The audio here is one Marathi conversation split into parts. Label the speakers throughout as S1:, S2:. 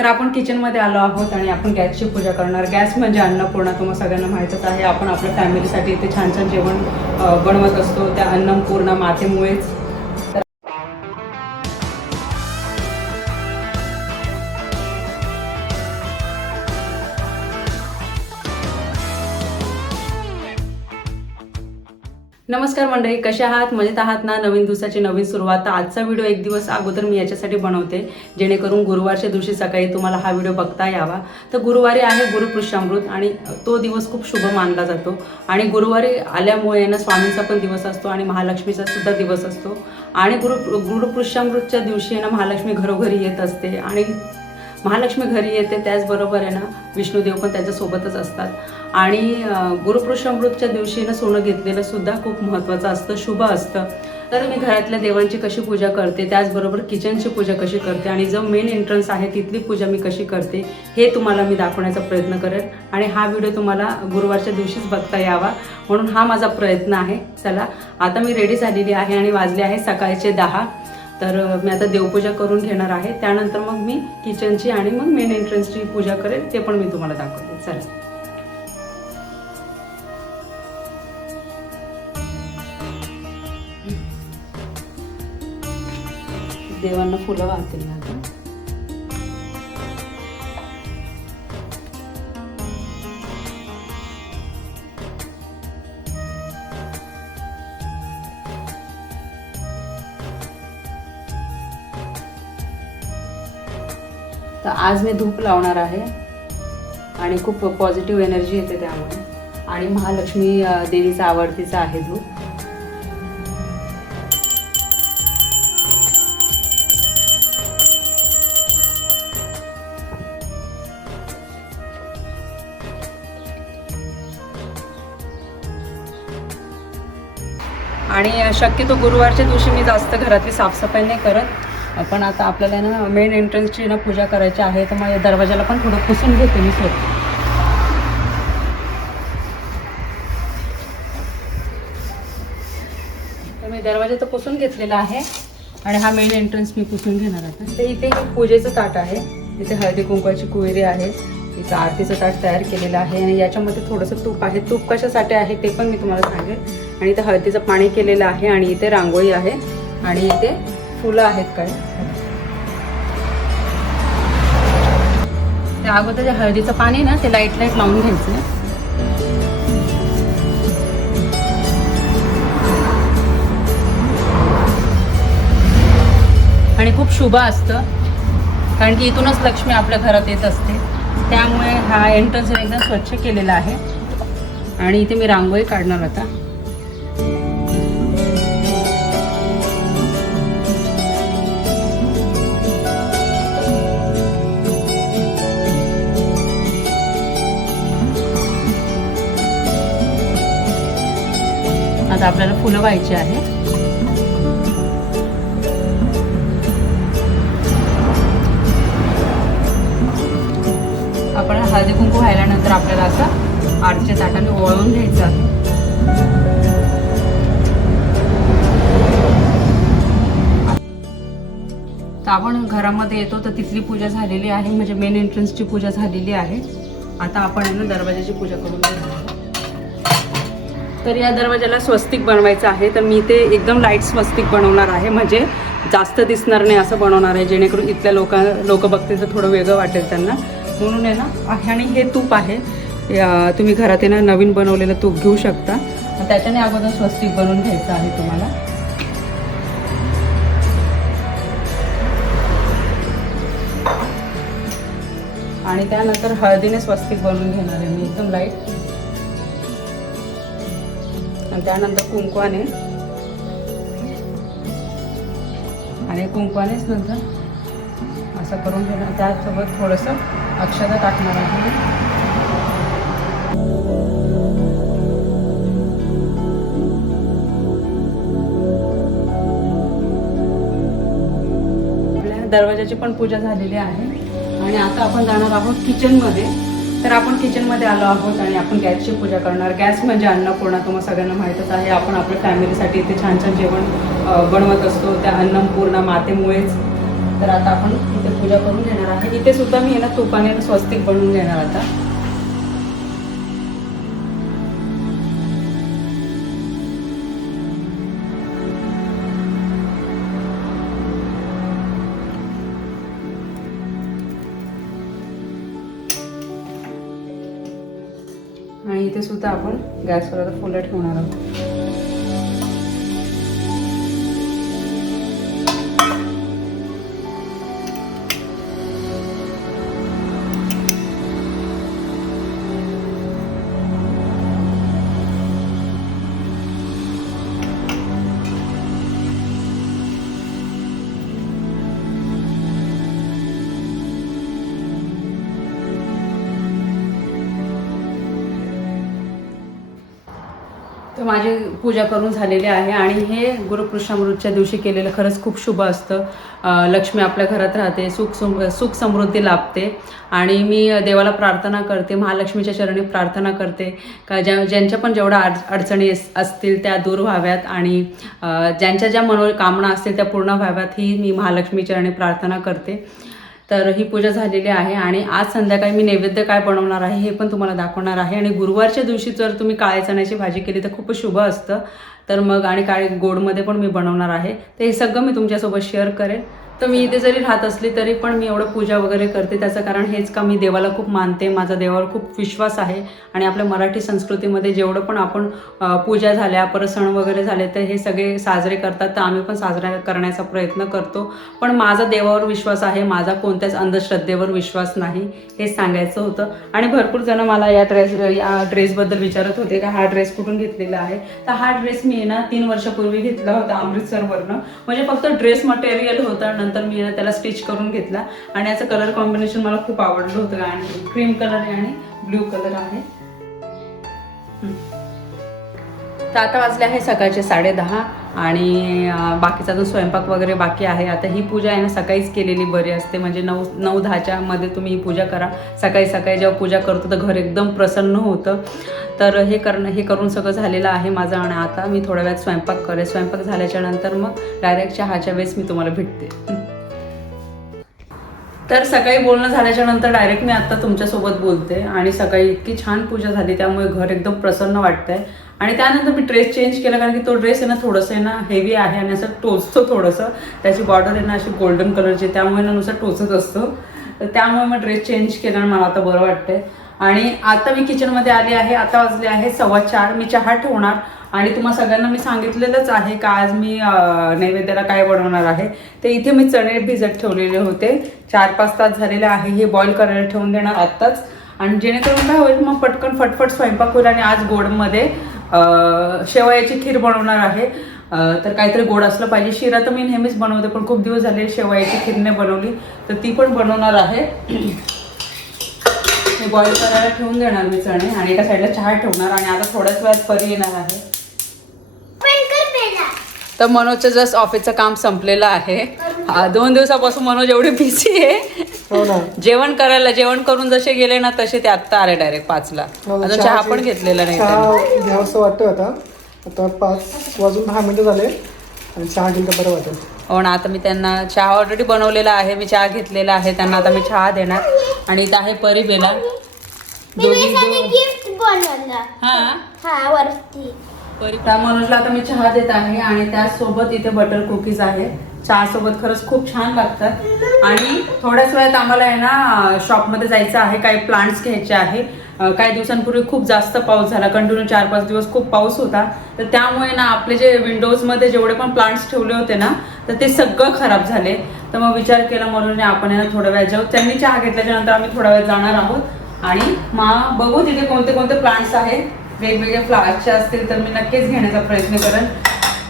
S1: तर आपण किचनमध्ये आलो आहोत आणि आपण गॅसची पूजा करणार. गॅस म्हणजे अन्नपूर्णा तुम्हाला सगळ्यांना माहीतच आहे. आपण आपल्या फॅमिलीसाठी इथे छान छान जेवण बनवत असतो. त्या अन्नपूर्णा मातेमुळेच. नमस्कार मंडळी कशा आहात? मजेत आहात ना? नवीन दिवसाची नवीन सुरुवात. आजचा व्हिडिओ एक दिवस अगोदर मी याच्यासाठी बनवते जेणेकरून गुरुवारच्या दिवशी सकाळी तुम्हाला हा व्हिडिओ बघता यावा. तर गुरुवारी आहे गुरुपृष्ठामृत आणि तो दिवस खूप शुभ मानला जातो. आणि गुरुवारी आल्यामुळे ना स्वामींचा पण दिवस असतो आणि महालक्ष्मीचा सुद्धा दिवस असतो. आणि गुरु गुरुपृष्ठामृतच्या दिवशी आहे ना महालक्ष्मी घरोघरी येत असते आणि महालक्ष्मी घरी येते त्याचबरोबर आहे ना विष्णुदेव पण त्याच्यासोबतच असतात. आणि अं, गुरुपुरुषामृतच्या दिवशी ना सोनं घेतलेलं सुद्धा खूप महत्त्वाचं असतं शुभ असतं. तर मी घरातल्या देवांची कशी पूजा करते त्याचबरोबर किचनची पूजा कशी करते आणि जो मेन एंट्रन्स आहे तिथली पूजा मी कशी करते हे तुम्हाला मी दाखवण्याचा प्रयत्न करेन आणि हा व्हिडिओ तुम्हाला गुरुवारच्या दिवशीच बघता यावा. म्हणून हा माझा प्रयत्न आहे. चला आता मी रेडी झालेली आहे आणि वाजले आहे सकाळचे दहा. तर मी आता देवपूजा करून घेणार आहे. त्यानंतर मग मी किचनची आणि मग मेन एंट्रन्सची पूजा करेल ते पण मी तुम्हाला दाखवते. चला. देवांना फुलं वाहतील. तर आज मी धूप लावणार आहे आणि खूप पॉझिटिव्ह एनर्जी येते त्यामुळे. आणि महालक्ष्मी देवीचा आवडतीचा आहे धूप. आणि शक्यतो गुरुवारच्या दिवशी मी जास्त घरातली साफसफाई नाही करत. पण आता आपल्याला ना मेन एंट्रन्सची ना पूजा करायची आहे तर मग या दरवाजाला पण थोडं पुसून घेते मी स्वतः. मी दरवाजा तर पुसून घेतलेला आहे आणि हा मेन एंट्रन्स मी पुसून घेणार आता तर इथे एक पूजेचं ताट आहे. इथे हळदी कुंकवाची कुवेरी आहे. इथं आरतीचं ताट तयार केलेलं आहे आणि याच्यामध्ये थोडंसं तूप आहे. तूप कशासाठी आहे ते पण मी तुम्हाला सांगेन. आणि इथे हळदीचं पाणी केलेलं आहे आणि इथे रांगोळी आहे आणि इथे फुलं आहेत काही. त्या अगोदर जे हळदीचं पाणी ना ते लाइट लाइट लावून घ्यायचं. आणि खूप शुभ असतं. कारण की इथूनच लक्ष्मी आपल्या घरात येत असते. त्यामुळे हा एंट्रन्स एकदम स्वच्छ केलेला आहे. आणि इथे मी रांगोळी काढणार आता. आपल्याला फुलं व्हायची आहे. आपण हळदी कुंकू व्हायल्यानंतर आपल्याला असं आरच्या ताटाने ओळून घ्यायचं आहे. तर आपण घरामध्ये येतो तर तिथली पूजा झालेली आहे म्हणजे मेन एंट्रन्सची पूजा झालेली आहे. आता आपण दरवाजाची पूजा करून घेऊ तर या दरवाजाला स्वस्तिक बनवायचं आहे. तर मी ते एकदम लाइट स्वस्तिक बनवणार आहे. म्हणजे जास्त दिसणार नाही असं बनवणार आहे. जेणेकरून इथल्या लोक लोक बघतील तर थोडं वेगळं वाटेल त्यांना. म्हणून आहे ना आणि हे तूप आहे. तुम्ही घरात आहे ना नवीन बनवलेलं तूप घेऊ शकता. त्याच्याने अगोदर स्वस्तिक बनवून घ्यायचं आहे तुम्हाला. आणि त्यानंतर हळदीने स्वस्तिक बनवून घेणार आहे मी. एकदम लाइट आणि त्यानंतर कुंकवाने. आणि कुंकवानेच नंतर असं करून घेणार. त्यासोबत थोडंसं अक्षता टाकणार आहे आपल्या दरवाजाची पण पूजा झालेली आहे. आणि आता आपण जाणार आहोत किचनमध्ये तर आपण किचनमध्ये आलो आहोत आणि आपण गॅसची पूजा करणार. गॅस म्हणजे अन्नपूर्णा तुम्हाला सगळ्यांना माहीतच आहे. आपण आपल्या फॅमिलीसाठी इथे छान छान जेवण बनवत असतो. त्या अन्नपूर्णा मातेमुळेच. तर आता आपण इथे पूजा करून घेणार आहे. इथे सुद्धा मी आहे ना तुपाने स्वस्तिक बनवून घेणार आता. आणि इथे सुद्धा आपण गॅसवर आता फुलं ठेवणार आहोत. तर माझी पूजा करून झालेली आहे आणि हे गुरुकृष्णामृतच्या दिवशी केलेलं खरंच खूप शुभ असतं. लक्ष्मी आपल्या घरात राहते सुख सुख समृद्धी लाभते आणि मी देवाला प्रार्थना करते महालक्ष्मीच्या चरणी प्रार्थना करते. का ज्या ज्यांच्या पण जेवढ्या अड अडचणी अस- असतील त्या दूर व्हाव्यात आणि ज्यांच्या ज्या मनोकामना असतील त्या पूर्ण व्हाव्यात ही मी महालक्ष्मी चरणी प्रार्थना करते. तर ही पूजा झालेली आहे आणि आज संध्याकाळी मी नैवेद्य काय बनवणार आहे हे पण तुम्हाला दाखवणार आहे. आणि गुरुवारच्या दिवशी जर तुम्ही काळ्या चण्याची भाजी केली तर खूपच शुभ असतं. तर मग आणि काळे गोडमध्ये पण मी बनवणार आहे. तर हे सगळं मी तुमच्यासोबत शेअर करेन. तर मी इथे जरी राहत असली तरी पण मी एवढं पूजा वगैरे करते. त्याचं कारण हेच का मी देवाला खूप मानते. माझा देवावर खूप विश्वास आहे. आणि आपल्या मराठी संस्कृतीमध्ये जेवढं पण आपण पूजा झाल्या परत सण वगैरे झाले तर हे सगळे साजरे करतात. तर आम्ही पण साजरा करण्याचा प्रयत्न करतो. पण माझा देवावर विश्वास आहे. माझा कोणत्याच अंधश्रद्धेवर विश्वास नाही. हे सांगायचं होतं. आणि भरपूर जण मला या ड्रेस या ड्रेसबद्दल विचारत होते का हा ड्रेस कुठून घेतलेला आहे? तर हा ड्रेस मी ना तीन वर्षापूर्वी घेतला होता अमृतसरवरनं. म्हणजे फक्त ड्रेस मटेरियल होता नंतर मी त्याला स्टिच करून घेतला. आणि याचं कलर कॉम्बिनेशन मला खूप आवडलं होतं. आणि क्रीम कलर आहे आणि ब्ल्यू कलर आहे. तर आता वाजले आहे सकाळचे साडे दहा. आणि बाकीचा जो स्वयंपाक वगैरे बाकी आहे आता ही पूजा आहे ना सकाळीच केलेली बरी असते. म्हणजे नऊ नऊ दहाच्या मध्ये तुम्ही ही पूजा करा. सकाळी सकाळी जेव्हा पूजा करतो तर घर एकदम प्रसन्न होतं. तर हे करणं हे करून सगळं झालेलं आहे माझं आणि आता मी थोड्या वेळात स्वयंपाक करेल स्वयंपाक झाल्याच्यानंतर मग डायरेक्ट चहाच्या वेळेस मी तुम्हाला भेटते. तर सकाळी बोलणं झाल्याच्यानंतर डायरेक्ट मी आता तुमच्यासोबत बोलते. आणि सकाळी इतकी छान पूजा झाली त्यामुळे घर एकदम प्रसन्न वाटतंय. आणि त्यानंतर मी ड्रेस चेंज केला कारण की तो ड्रेस आहे ना थोडंसं आहे ना हेवी आहे आणि असं टोचतो थोडंसं. त्याची बॉर्डर आहे ना अशी गोल्डन कलरची त्यामुळे ना नुसतं टोचत असतो. तर त्यामुळे मग ड्रेस चेंज केला आणि मला आता बरं वाटतंय. आणि आता मी किचनमध्ये आली आहे आता वाजले आहे सव्वा चार. मी चहा ठेवणार आणि तुम्हा सगळ्यांना मी सांगितलेलंच आहे का आज मी नैवेद्याला काय बनवणार आहे. ते इथे मी चणे भिजत ठेवलेले होते. चार पाच तास झालेले आहे हे बॉईल करायला ठेवून देणार आत्ताच. आणि जेणेकरून काय होईल मग पटकन फटफट स्वयंपाक होईल आणि आज गोडमध्ये शेवयाची खीर बनवणार आहे. तर काहीतरी गोड असलं पाहिजे. शिरा तर मी नेहमीच बनवते पण खूप दिवस झाले शेवयाची खीरने बनवली तर ती पण बनवणार आहे. हे बॉईल करायला ठेवून देणार मी चणे आणि एका साईडला चहा ठेवणार आणि आता थोड्याच वेळात परी येणार आहे. तर मनोजचं जस्ट ऑफिसचं काम संपलेलं आहे. दोन दिवसापासून मनोज एवढी बिझी आहे.
S2: हो ना.
S1: जेवण करायला जेवण करून जसे गेले ना तसे ते आत्ता आले डायरेक्ट पाचला.
S2: हो ना,
S1: अजून चहा
S2: चहाचे-
S1: पण घेतलेला नाही
S2: चहा
S1: त्यांनी.
S2: घ्यावंसं वाटतं आता. आता पाच वाजून दहा मिनिटं झाले आणि चहा घेतलं तर बरं वाटेल.
S1: हो ना आता मी त्यांना चहा ऑलरेडी बनवलेला आहे मी चहा घेतलेला आहे त्यांना आता मी चहा देणार. आणि इथं आहे परी बेला. दोघी दो-
S3: गिफ्ट बनवलं.
S1: हा?
S3: हा वरती.
S1: त्या मनोजला आता मी चहा देत आहे आणि त्यासोबत इथे बटर कुकीज आहे चहा सोबत खरंच खूप छान लागतात. आणि थोड्याच वेळात आम्हाला आहे ना शॉपमध्ये जायचं आहे काही प्लांट्स घ्यायचे आहे. काही दिवसांपूर्वी खूप जास्त पाऊस झाला कंटिन्यू चार पाच दिवस खूप पाऊस होता. तर त्यामुळे ना आपले जे विंडोजमध्ये जेवढे पण प्लांट्स ठेवले होते ना तर ते सगळं खराब झाले. तर मग विचार केला म्हणून आपण ना थोड्या वेळ जाऊ. त्यांनी चहा घेतल्याच्या नंतर आम्ही थोड्या वेळ जाणार आहोत. आणि मग बघू तिथे कोणते कोणते प्लांट्स आहेत वेगवेगळ्या फ्लावर्सचे असतील तर मी नक्कीच घेण्याचा प्रयत्न करेन.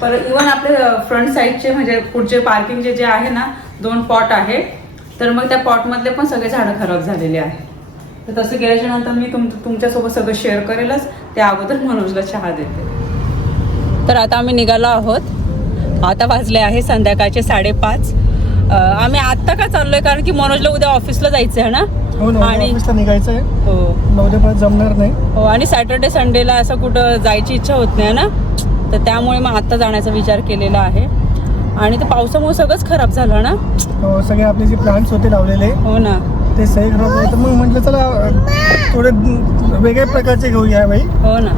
S1: पर इवन आपले फ्रंट साईडचे म्हणजे पुढचे पार्किंगचे जे आहे ना दोन पॉट आहे. तर मग त्या पॉटमधले पण सगळे झाडं खराब झालेले आहे तर तसं केल्याच्यानंतर मी तुम तुमच्यासोबत सगळं शेअर करेलच. त्या अगोदर मनोजला चहा देते. तर आता आम्ही निघालो आहोत. आता वाजले आहे संध्याकाळचे साडेपाच. आम्ही आत्ता का चाललोय? कारण की मनोजला उद्या ऑफिसला जायचं आहे ना?
S2: हो
S1: आणि-
S2: निघायचं आहे
S1: हो.
S2: जमणार नाही.
S1: हो आणि सॅटर्डे संडेला असं कुठं जायची इच्छा होत नाही ना? तर त्यामुळे मग आत्ता जाण्याचा विचार केलेला आहे. आणि ते पावसामुळे सगळंच खराब झालं ना?
S2: हो, सगळे आपले जे प्लांट्स होते लावलेले
S1: हो ना.
S2: ते सगळे खराब झाले तर मग म्हटलं चला अं, थोडे वेगळ्या प्रकारचे घेऊया बाई.
S1: हो ना.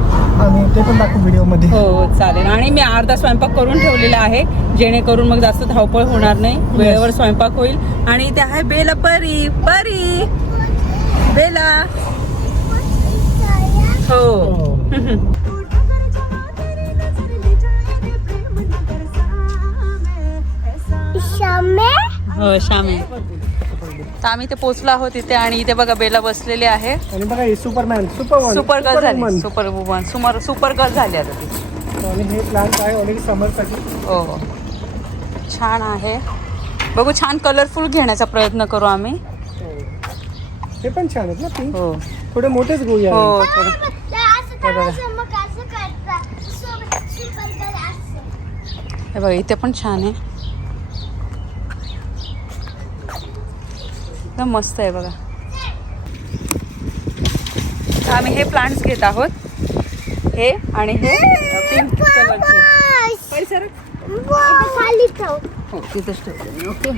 S2: आणि ते पण दाखवू व्हिडिओमध्ये.
S1: हो चालेल. आणि मी अर्धा स्वयंपाक करून ठेवलेला आहे जेणेकरून मग जास्त धावपळ होणार नाही. वेळेवर स्वयंपाक होईल. आणि इथे आहे बेला परी. परी! बेला! हो.
S2: हो.
S1: हो श्यामी. तर आम्ही ते पोचलो आहोत इथे आणि इथे बघा बेला बसलेली आहे.
S2: आणि बघा हे सुपरमॅन सुपर
S1: सुपर गर्ल झाली सुपर वुमन सुमर सुपर गर्ल झाली आता ती.
S2: आणि हे प्लांट आहे ऑलरेडी समरसाठी.
S1: हो. हो छान आहे. बघू छान कलरफुल घेण्याचा प्रयत्न करू आम्ही.
S2: हे पण छान आहेत ना
S1: हो.
S2: थोडे मोठेच घेऊया
S1: हो थोडं. हे बघा इथे पण छान आहे. एकदम मस्त आहे बघा. तर आम्ही हे प्लांट्स घेत आहोत. हे आणि हे पिंक कलरचे परिसर हो तिथंच ठेवते मी ओके?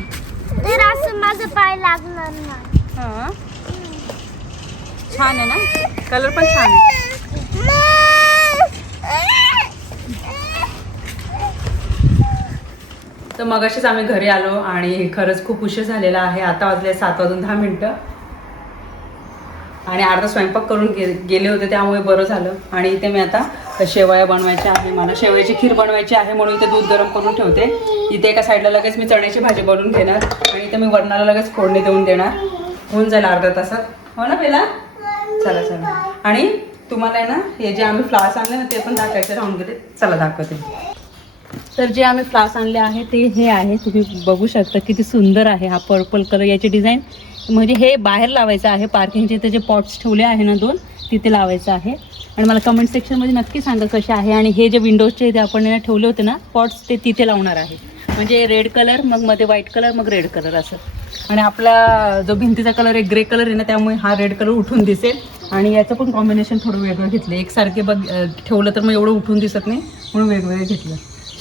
S3: तर असं माझं पाय लागणार नाही.
S1: हां. छान आहे ना? कलर पण छान आहे. तर मगाशीच आम्ही घरी आलो आणि खरंच खूप उशीर झालेला आहे. आता वाजले सात वाजून दहा मिनटं. आणि अर्धा स्वयंपाक करून गे गेले होते त्यामुळे बरं झालं. आणि इथे मी आता शेवया बनवायच्या आहे. मला शेवयाची खीर बनवायची आहे म्हणून इथे दूध गरम करून ठेवते. इथे एका साईडला लगेच मी चण्याची भाजी बनवून घेणार आणि इथे मी वरणाला लगेच फोडणी देऊन देणार. होऊन जाईल अर्ध्या तासात. हो ना पहिला चला चला. आणि तुम्हाला आहे ना हे जे आम्ही फ्लास आणले ना ते पण दाखवायचे. राहून गेले. चला दाखवते. तर जे आम्ही फ्लास आणले आहे ते हे आहे. तुम्ही बघू शकता किती सुंदर आहे हा पर्पल कलर याची डिझाईन म्हणजे हे बाहेर लावायचं आहे पार्किंगचे इथे जे पॉट्स ठेवले आहे ना दोन तिथे लावायचं आहे. आणि मला कमेंट सेक्शनमध्ये नक्की सांगा कसे आहे आणि हे जे विंडोजचे इथे आपण ठेवले होते ना पॉट्स ते तिथे लावणार आहे. म्हणजे रेड कलर मग मध्ये व्हाईट कलर मग रेड कलर असं. आणि आपला जो भिंतीचा कलर आहे ग्रे कलर आहे ना त्यामुळे हा रेड कलर उठून दिसेल. आणि याचं पण कॉम्बिनेशन थोडं वेगळं घेतलं एकसारखे बघ ठेवलं तर मग एवढं उठून दिसत नाही म्हणून वेगवेगळे घेतलं.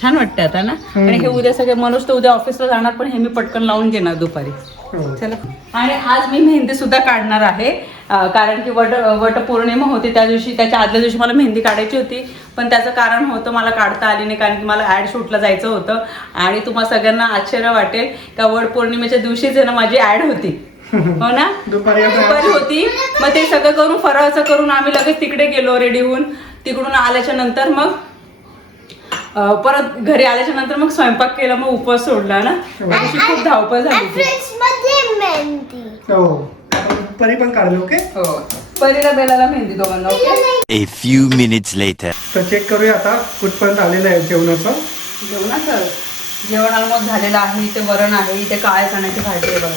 S1: छान वाटतं आता ना? आणि हे उद्या सगळे मनोज तर उद्या ऑफिसला जाणार पण हे मी पटकन लावून घेणार दुपारी.
S2: हो.
S1: चला. आणि आज मी मेहंदी सुद्धा काढणार आहे. कारण की वट वटपौर्णिमा होती त्या दिवशी त्याच्या आदल्या दिवशी मला मेहंदी काढायची होती. पण त्याचं कारण होतं मला काढता आली नाही कारण की मला ॲड शूटला जायचं होतं. आणि तुम्हाला सगळ्यांना आश्चर्य वाटेल का वटपौर्णिमेच्या दिवशीच आहे ना माझी ॲड होती. हो ना?
S2: दुपारी
S1: होती. मग ते सगळं करून फराळाचं करून आम्ही लगेच तिकडे गेलो रेडी होऊन तिकडून आल्याच्यानंतर मग परत घरी आल्याच्यानंतर मग स्वयंपाक केला मग उपवास सोडला ना? त्या दिवशी खूप धावपळ झाली
S2: हो. परी पण काढले ओके?
S1: हो. परीला बेलाला मेहंदी दोघांना okay?
S4: A few minutes later.
S2: तर चेक करूया आता कुठपर्यंत आलेलं आहे जेवणाचं.
S1: जेवणाचं? जेवण ऑलमोस्ट झालेलं आहे इथे वरण आहे इथे काळ्या चण्याची भाजी आहे बघा.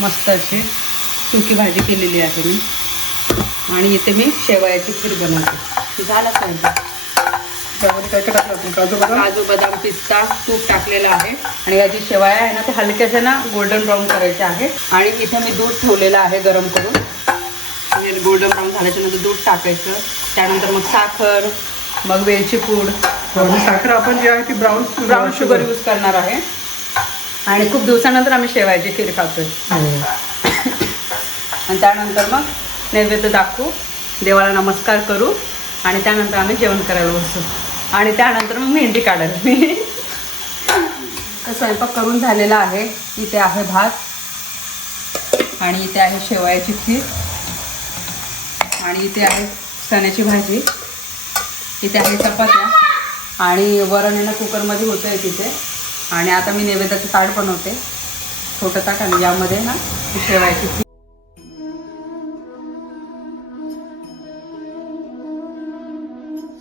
S1: मस्त अशी सुकी भाजी केलेली आहे मी. आणि इथे मी शेवयाची खीर बनवते. झालं पाहिजे.
S2: त्यामध्ये काय काय टाकलं आपण काजू बदाम?
S1: काजू बदाम पिस्ता तूप टाकलेलं आहे. आणि याची शेवाया आहे ना ते हलक्याशा ना गोल्डन ब्राऊन करायचे आहे. आणि इथे मी दूध ठेवलेलं आहे गरम करून. गोल्डन ब्राऊन झाल्याच्यानंतर दूध टाकायचं. त्यानंतर मग साखर मग वेलची पूड.
S2: साखर आपण जी आहे ती ब्राऊन
S1: ब्राऊन शुगर यूज करणार आहे. आणि खूप दिवसानंतर आम्ही शेवायची खीर खातोय. आणि त्यानंतर मग नैवेद्य दाखवू. देवाला नमस्कार करू. आणि त्यानंतर आम्ही जेवण करायला बसू. आणि त्यानंतर मग मेहंदी काढत मी तर स्वयंपाक करून झालेला आहे. इथे आहे भात. आणि इथे आहे शेवयाची खीर. आणि इथे आहे चण्याची भाजी. इथे आहे चपात्या. आणि वरण आहे ना कुकरमध्ये होतं आहे तिथे. आणि आता मी नैवेद्याचं ताट बनवते. छोटं ताट आणि यामध्ये ना शेवायची शेवायची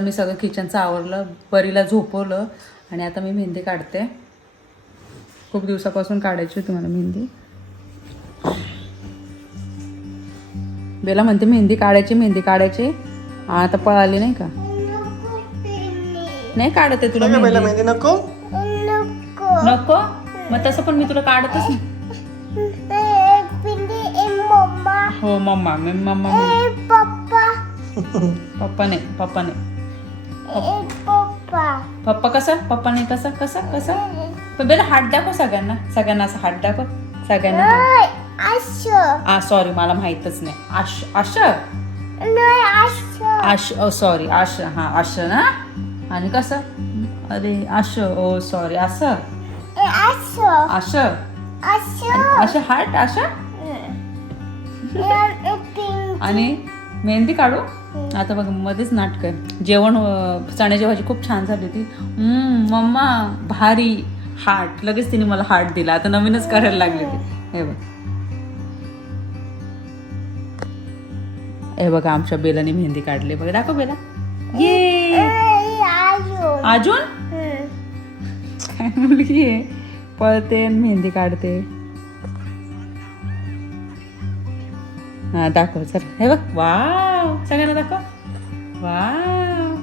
S1: मी सगळं किचनचं आवरलं परीला झोपवलं आणि आता मी मेहंदी काढते. खूप दिवसापासून काढायची होती मला मेहंदी. बेला म्हणते मेहंदी काढायची मेहंदी काढायची. आता पळाली नाही का? नाही काढत आहे तुला मेहंदी.
S2: नको
S3: नको.
S1: नको? मग तसं पण मी तुला काढतच नाही.
S3: ए, पिंडी ए मम्मा.
S1: हो मम्मा मी. मम्मा
S3: ए पप्पा.
S1: पप्पा नाही पप्पा नाही.
S3: पप्पा
S1: पप्पा कसा? पप्पा नाही कसा? कसा? कसा बेला हात दाखव सगळ्यांना. सगळ्यांना असं हात दाखव. सगळ्यांना सॉरी मला माहीतच नाही. आश आश? आश ओ सॉरी आश हा आश ना? आणि कसं? अरे आश ओ सॉरी असं आश? अशा हार्ट
S3: पिंक.
S1: आणि? मेहंदी काढू? आता बघ मध्येच नाटक आहे. जेवण चण्याची भाजी खूप छान झाली होती. मम्मा भारी. हार्ट. लगेच तिने मला हार्ट दिला. आता नवीनच करायला लागले ते. हे. बघ. हे बघा आमच्या बेलाने मेहंदी काढली. बघा दाखव बेला. ये.
S3: अजून.
S1: काय मुलगी आहे. पळते मेहंदी काढते. हा दाखव सर हे बघ. वाव. सगळ्यांना दाखव. वाव.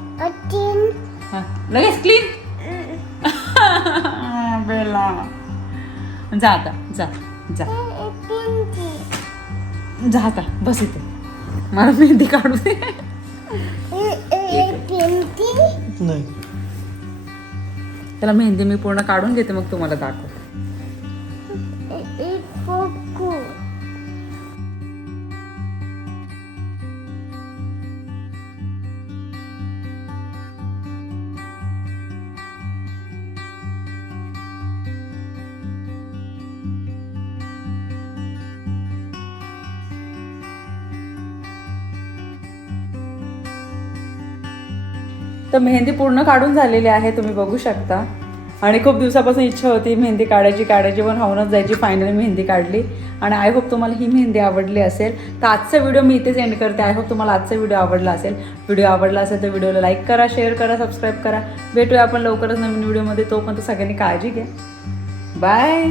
S1: हा. लगेच क्लीन बेला. जा आता जा जा. जा आता बस इथे. मला मेहंदी काढू दे.
S3: ए, ए, ए, पिंकी
S2: नाही.
S1: त्याला मेहंदी मी पूर्ण काढून घेते मग तुम्हाला दाखव. तर मेहंदी पूर्ण काढून झालेली आहे तुम्ही बघू शकता. आणि खूप दिवसापासून इच्छा होती मेहंदी काढायची काढायची पण होऊनच जायची फायनली मेहंदी काढली. आणि आय होप तुम्हाला ही मेहंदी आवडली असेल. तर आजचा व्हिडिओ मी इथेच एंड करते. आय होप तुम्हाला आजचा व्हिडिओ आवडला असेल. व्हिडिओ आवडला असेल तर व्हिडिओला लाईक करा शेअर करा सबस्क्राईब करा. भेटूया आपण लवकरच नवीन व्हिडिओमध्ये तोपर्यंत सगळ्यांनी काळजी घ्या. बाय